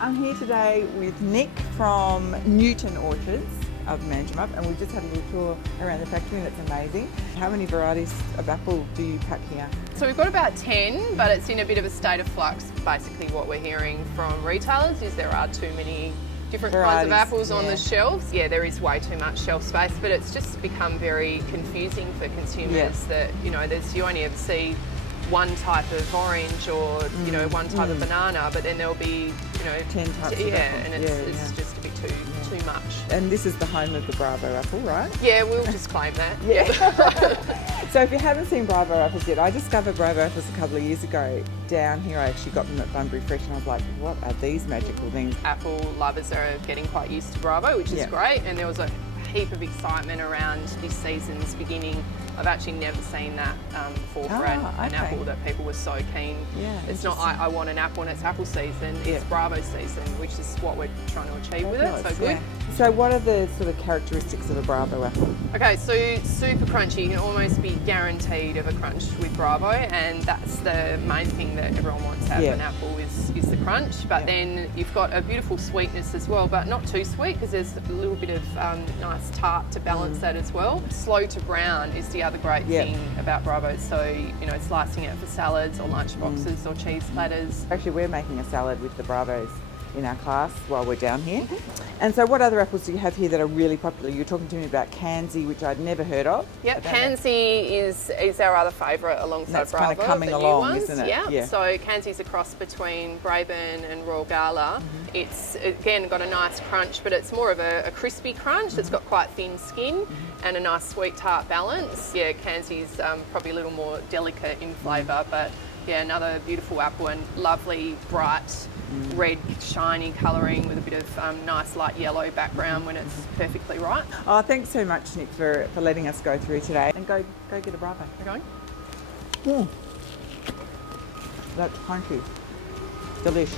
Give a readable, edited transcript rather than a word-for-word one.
I'm here today with Nick from Newton Orchards of Manjimup, and we've just had a little tour around the factory and it's amazing. How many varieties of apple do you pack here? So we've got about 10, but it's in a bit of a state of flux. Basically what we're hearing from retailers is there are too many different kinds of apples on the shelves. Yeah, there is way too much shelf space, but it's just become very confusing for consumers that, you know, you only ever see one type of orange or, you know, one type of banana, but then there'll be, you know, 10 types of apple. And it's just a bit too much. And this is the home of the Bravo apple, right? Yeah, we'll just claim that. So if you haven't seen Bravo apples yet, I discovered Bravo apples a couple of years ago down here. I actually got them at Bunbury Fresh and I was like, what are these magical things? Apple lovers are getting quite used to Bravo, which is great, and there was a heap of excitement around this season's beginning. I've actually never seen that before for an apple that people were so keen. Yeah, it's not I want an apple and it's apple season, it's Bravo season, which is what we're trying to achieve with it, so good. Yeah. So what are the sort of characteristics of a Bravo apple? Okay, so super crunchy. You can almost be guaranteed of a crunch with Bravo, and that's the main thing that everyone wants out of an apple is the crunch. But then you've got a beautiful sweetness as well, but not too sweet because there's a little bit of nice tart to balance that as well. Slow to brown is the other great thing about Bravo. So, you know, slicing it for salads or lunch boxes or cheese platters. Actually, we're making a salad with the Bravos in our class while we're down here. And so what other apples do you have here that are really popular? You were talking to me about Kanzi, which I'd never heard of. Yep, Kanzi is our other favourite alongside that's Bravo. Kind of coming along, isn't it? Yeah. So Kanzi's a cross between Braeburn and Royal Gala. It's, again, got a nice crunch, but it's more of a crispy crunch. It's got quite thin skin and a nice sweet tart balance. Yeah, Kanzi's probably a little more delicate in flavour, but yeah, another beautiful apple and lovely, bright, red, shiny colouring with a bit of nice light yellow background when it's perfectly right. Oh, thanks so much, Nick, for letting us go through today. And go get a Bravo. We're going? That's crunchy. Delish.